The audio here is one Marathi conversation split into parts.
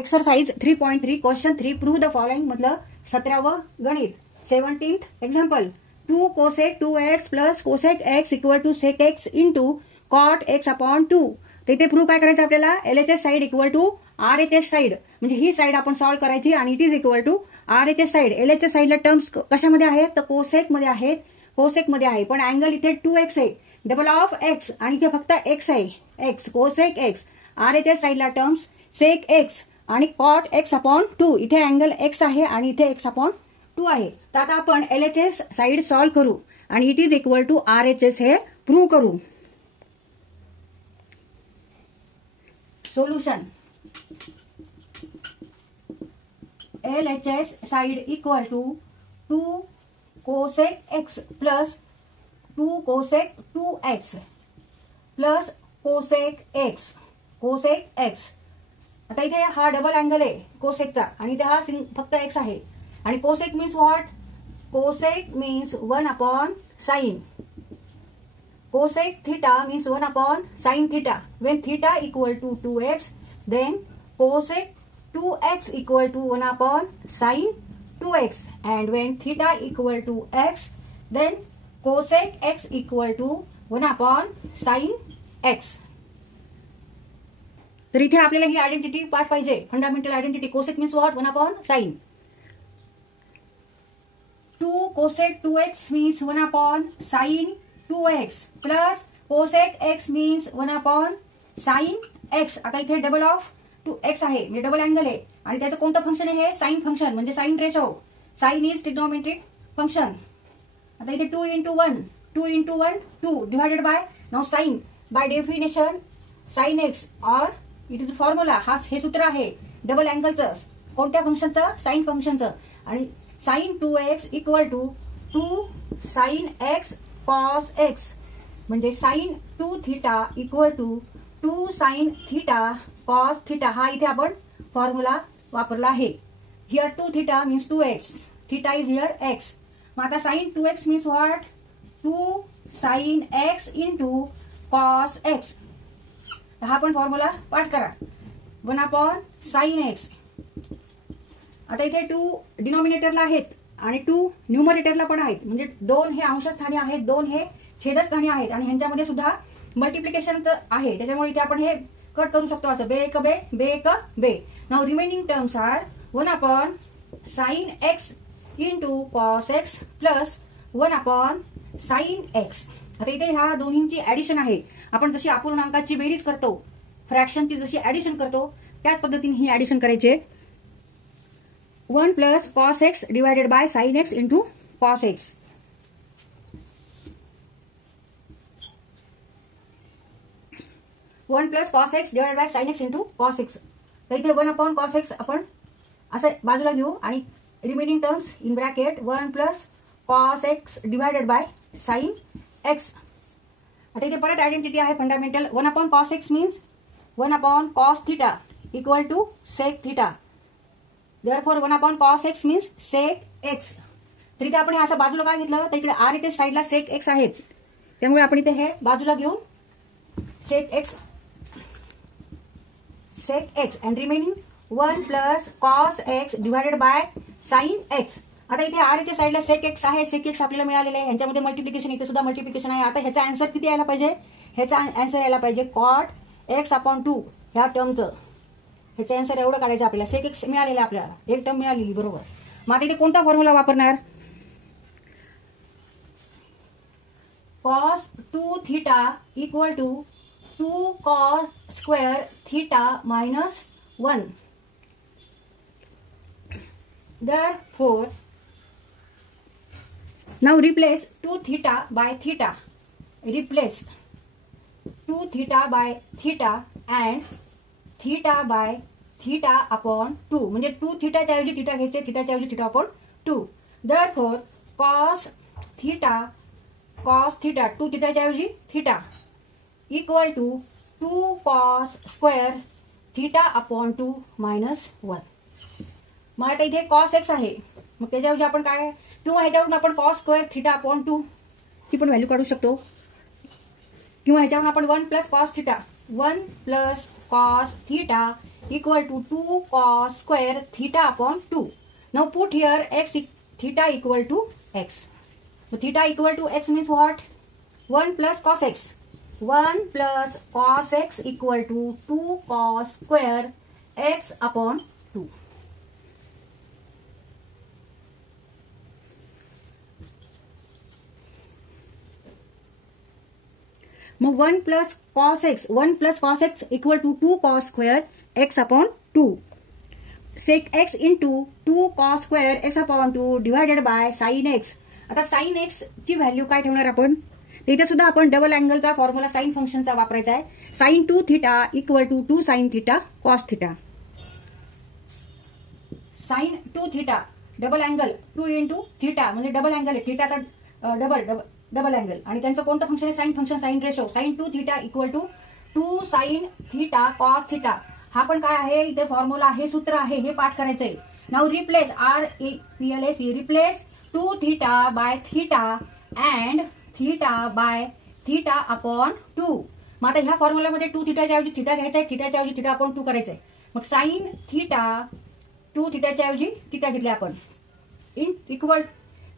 Exercise 3.3 question 3 prove the following मधलं 17वं गणित 17th example 2 cosec 2x plus cosec x equal to sec x into cot x upon 2. तिथे प्रूव्ह काय करायचं आपल्याला LHS side equal to RHS side म्हणजे ही साइड आपण सॉल्व्ह करायची आणि it is equal to RHS side. LHS साइडला टर्म्स कशामध्ये आहेत तर कोसेक मध्ये आहेत, कोसेक मध्ये आहे पण अँगल इथे 2x आहे डबल ऑफ x आणि इथे फक्त x आहे x कोसेक x. RHS साइडला टर्म्स सेक x आणि कॉट x अपॉन 2 इथे अँगल x आहे आणि इथे x अपॉन 2 आहे. तर आता आपण LHS साइड सॉल्व्ह करू आणि it is equal to RHS हे प्रूव्ह करू. Solution LHS side equal to 2 cosec x plus 2 cosec 2x plus cosec x cosec x. आता इथे हा डबल अँगल आहे कोसेकचा आणि इथे हा फक्त x आहे आणि cosec means what cosec means 1 upon sine. Cosec theta means 1 upon sine theta. When theta equal to 2x then cosec 2x equal to 1 upon sine 2x and when theta equal to x then cosec x equal to 1 upon sin x. तर इथे आपल्याला ही आयडेंटिटी पाठ पाहिजे fundamental identity. Cosec means what 1 upon sine. 2 cosec 2x means 1 upon sin 2x plus cosec x means 1 upon sin x. आता इथे डबल ऑफ 2x आहे म्हणजे डबल अँगल आहे आणि त्याचं कोणतं फंक्शन आहे साइन फंक्शन म्हणजे sine ratio. Sine is trigonometric function. आता इथे 2 into 1 2 divided by now sine by definition sine x और इट इज फॉर्म्युला. हा हे सूत्र आहे डबल अँगलचं कोणत्या फंक्शनचं साइन फंक्शनचं आणि sine 2x equal to 2 sine x cos x म्हणजे sine 2 theta equal to 2 sine theta cos theta. हा इथे आपण फॉर्म्युला वापरला आहे. Here 2 theta means 2x theta is here x. मग आता sine 2x means what 2 sine x into cos x. हा पण फॉर्म्युला पाठ करा 1 अपॉन साइन x. आता इथे 2 डिनॉमिनेटरला आहेत आणि 2 न्यूमरेटरला पण आहेत म्हणजे 2 हे अंशस्थानी आहेत 2 हे छेदस्थानी आहेत आणि ह्यांच्यामध्ये सुद्धा मल्टिप्लिकेशन आहे त्याच्यामुळे इथे आपण हे कट करू शकतो असं बे एक बे बे एक बे. Now remaining terms are 1 upon sine x into cos x plus 1 upon sine x. आता इथे ह्या दोन्हींची ऍडिशन आहे. आपण जशी अपूर्णांकाची बेरीज करतो फ्रॅक्शनची जशी ऍडिशन करतो त्याच पद्धतीने ही ऍडिशन करायची. 1 plus cos x divided by sign x into cos x. One plus cos x divided by sine x into cos x. तर इथे 1 अपॉन कॉस एक्स आपण असं बाजूला घेऊ आणि remaining terms in bracket 1 plus cos x divided by sine x. आता इथे परत आयडेंटिटी आहे fundamental 1 upon cos x means 1 upon cos theta equal to sec theta. Therefore 1 upon cos x means sec x. तर इथे आपण हे असं बाजूला काय घेतलं तर इकडे आर इथे साईडला सेक एक्स आहेत त्यामुळे आपण इथे हे बाजूला घेऊन sec x sec x and remaining 1 plus cos x divided by sin x. आता इथे r च्या साईडला sec x आहे sec x आपल्याला मिळालेलं आहे ह्यांच्यामध्ये मल्टिप्लिकेशन इथे सुद्धा मल्टिप्लिकेशन आहे. आता ह्याचा आन्सर किती यायला पाहिजे ह्याचा आन्सर यायला पाहिजे cot x अपॉन 2 ह्या टर्मचं ह्याचा आन्सर एवढं काढायचं आपल्याला. sec x मिळालेलं आपल्याला एक टर्म मिळालेली बरोबर. मग आता इथे कोणता फॉर्म्युला वापरणार cos 2 theta equal to 2 cos square theta minus 1. Therefore, now replace 2 theta by theta. Replace 2 theta by theta and theta by theta upon 2. म्हणजे 2 theta च्या ऐवजी theta घ्यायचे theta च्या ऐवजी theta upon 2. Therefore, cos theta 2 theta च्या ऐवजी theta equal to 2 cos square theta upon 2 minus 1. मग आता इथे cos x आहे मग त्याच्याऐवजी आपण काय किंवा ह्याच्यावरून आपण cos स्क्वेअर थीटा अपॉन 2 ची पण व्हॅल्यू काढू शकतो किंवा ह्याच्यावरून आपण 1 plus cos theta 1 plus cos theta equal to 2 cos square theta upon 2. Now put here x theta equal to x. So theta equal to x means what? 1 plus cos x. 1 plus cos x equal to 2 cos square x upon 2. मग 1 plus cos x equal to 2 cos square x upon 2. Sec x into 2 cos square x upon 2 divided by sin x. आता sin x ची व्हॅल्यू काय ठेवणार आपण? इथे सुद्धा आपण डबल अँगलचा फॉर्म्युला साइन फंक्शनचा वापरायचा आहे. sin 2 theta equal to 2 sin theta cos theta. sin 2 theta double angle 2 into theta म्हणजे डबल अँगल आहे. थीटाचा डबल अँगल आणि त्यांचं कोणतं फंक्शन आहे? Sine function sine ratio. sin 2 theta equal to 2 sin theta cos theta. हा पण काय आहे? इथे फॉर्म्युला आहे, सूत्र आहे, हे पाठ करायचंय. Now replace REPLACE replace 2 theta by theta and theta by theta upon 2. मग आता ह्या फॉर्म्युलामध्ये 2 थीटाच्या ऐवजी थीटा घ्यायचा आहे, थीटाच्या ऐवजी थीटा अपॉन 2 करायचंय. मग साइन थीटा 2 थीटाच्या ऐवजी थीटा घेतले आपण equal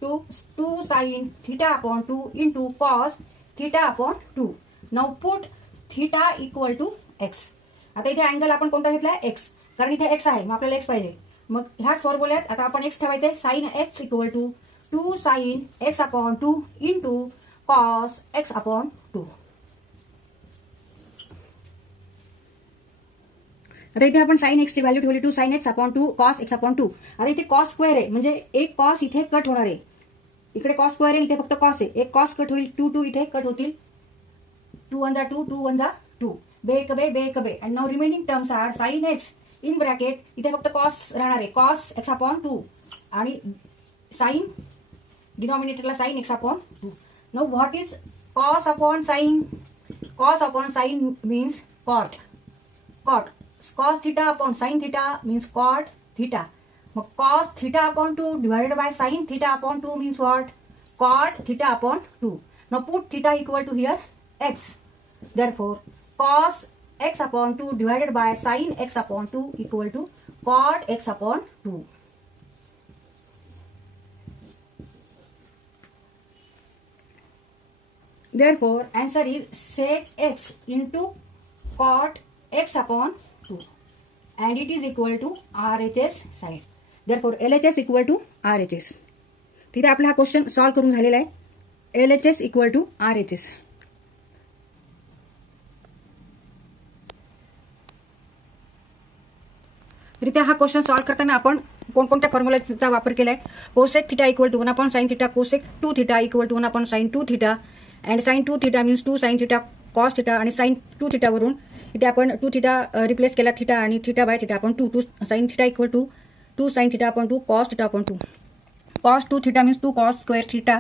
to 2 sin theta upon 2 into cos theta upon 2. Now put theta equal to x. आता इथे अँगल आपण कोणता घेतलाय? एक्स, कारण इथे एक्स आहे, मग आपल्याला एक्स पाहिजे. मग ह्याच फॉर्म्युल्यात आता आपण एक्स ठेवायचंय. Sine x equal to 2 sin x upon 2 into cos x upon 2. आता इथे आपण साइन एक्स ची व्हॅल्यू ठेवली 2 sin x upon 2 cos x upon 2. आता इथे कॉस स्क्वेअर आहे म्हणजे एक कॉस इथे कट होणार आहे. इकडे कॉस स्क्वेअर आहे, इथे फक्त कॉस आहे. एक कॉस कट होईल, 2 इथे कट होतील. 2 1 2 2 1 2 बे एक बे. And now remaining terms are sine x in bracket इथे फक्त कॉस राहणार आहे, कॉस एक्स अपॉन 2 आणि साइन डिनॉमिनेटरला sine x upon 2. Now what is cos upon sine? Cos upon sine means cot. Cos theta upon sine theta means cot theta. मग cos theta upon 2 divided by sin theta upon 2 means what? Cot theta upon 2. Now put theta equal to here x. Therefore, cos x upon 2 divided by sin x upon 2 equal to cot x upon 2. Therefore, answer is sec x into cot x upon 2 and it is equal to RHS sine. Therefore, LHS equal to RHS. तिथे आपला हा क्वेश्चन सॉल्व करून झालेला आहे. LHS equal to RHS. रित्या हा क्वेश्चन सॉल्व करताना आपण कोणकोणत्या फॉर्म्युलाचा वापर केलाय? Cosec theta equal to 1 upon sine theta, cosec 2 theta equal to 1 upon sine 2 theta and sine 2 theta means 2 sine theta cos theta आणि साइन 2 थीटा वरून इथे आपण 2 थीटा रिप्लेस केला थीटा आणि थीटा बाय थीटा आपण 2 sine theta equal to 2 sin theta upon 2 cos theta upon 2. Cos 2 theta means 2 cos square theta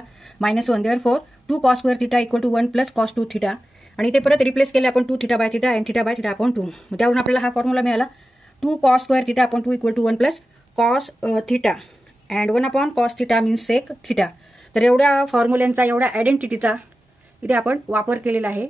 minus 1. Therefore, 2 cos square theta equal to 1 plus cos 2 theta. आणि इथे परत रिप्लेस केले आपण 2 theta by theta and theta by theta upon 2. मग त्यावरून आपल्याला हा फॉर्म्युला मिळाला 2 cos square theta upon 2 equal to 1 plus cos theta and 1 upon cos theta means sec theta. तर एवढ्या फॉर्म्युल्यांचा, एवढ्या आयडेंटिटीचा इथे आपण वापर केलेला आहे.